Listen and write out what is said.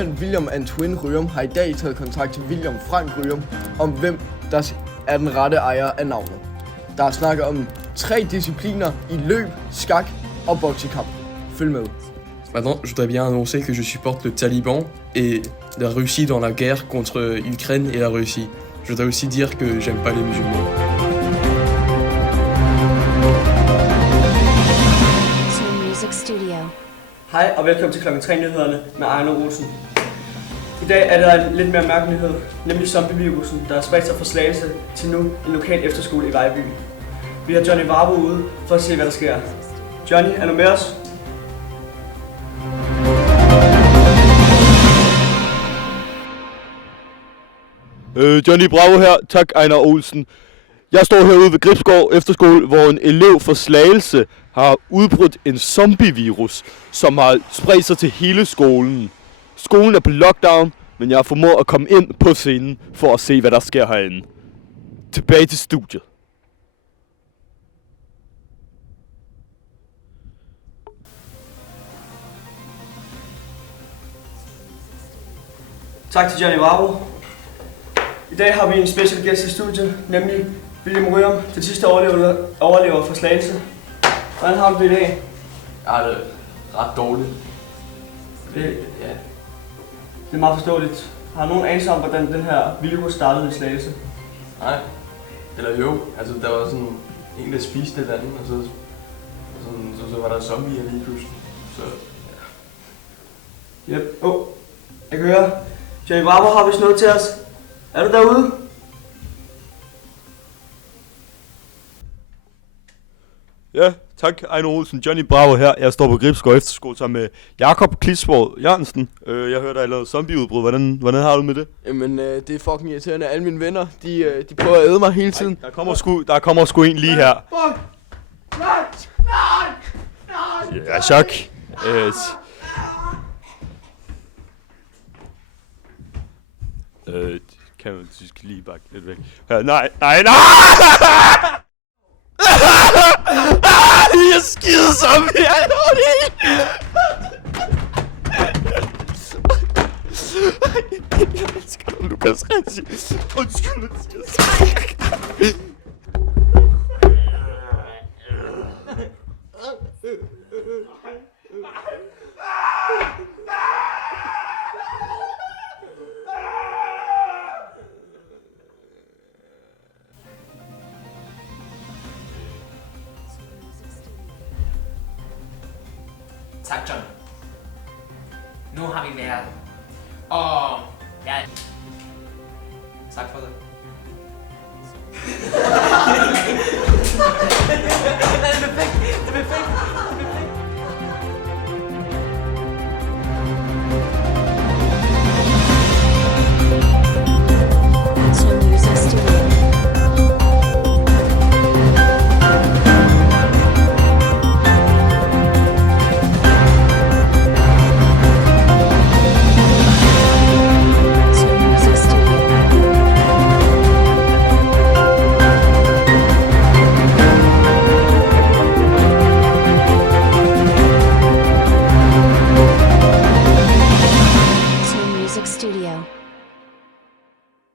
formand William Antoine Rørum har i dag taget kontakt til William Frank Rørum om hvem der er den rette ejer af navnet. Der er snakket om 3 discipliner i løb, skak og boksekamp. Følg med. Maintenant, je voudrais bien annoncer que je supporte le Taliban et la Russie dans la guerre contre Ukraine et la Russie. Je voudrais aussi dire que j'aime pas les musulmans. Hej og velkommen til klokken 3 nyhederne med Ejner Olsen. I dag er der en lidt mere mørk nyhed, nemlig zombievirusen, der har spredt sig fra Slagelse til nu en lokal efterskole i Vejby. Vi har Johnny Warbo ude for at se, hvad der sker. Johnny, er du med os? Johnny Bravo her. Tak, Ejner Olsen. Jeg står herude ved Gribskov Efterskole, hvor en elev fra Slagelse har udbrudt en zombievirus, som har spredt sig til hele skolen. Skolen er på lockdown, men jeg har formået at komme ind på scenen for at se, hvad der sker herinde. Tilbage til studiet. Tak til Johnny Warbo. I dag har vi en special gæst i studiet, nemlig William Rørum, den sidste overlever fra Slagelse. Hvordan har du det i dag? Jeg har det ret dårligt. Det er meget forståeligt. Har du nogen anelse om, hvordan den her virus startede i Slagelse? Nej. Eller jo, altså der var sådan en, der spiste et eller andet, og så var der zombier lige pludselig. Så Yep. Jeg kan høre. Johnny Warbo har vist noget til os. Er du derude? Ja, tak, Ejner Olsen. Johnny Bravo her. Jeg står på Gribskov Efterskole sammen med Jakob Klisborg Jørgensen. Jeg hørte, at I lavede zombieudbrud. Hvordan har du med det? Jamen, det er fucking irriterende. Alle mine venner, de prøver at æde mig hele tiden. Der kommer sgu en lige her. Jeg er chok. Kan man lige bakke lidt væk? Nej! Jeg skider zombie! Jeg elsker dig, Lukas Renzi. Undskyld, Mathias. Tak, John. Nu har vi været. Og ja. Tak for det.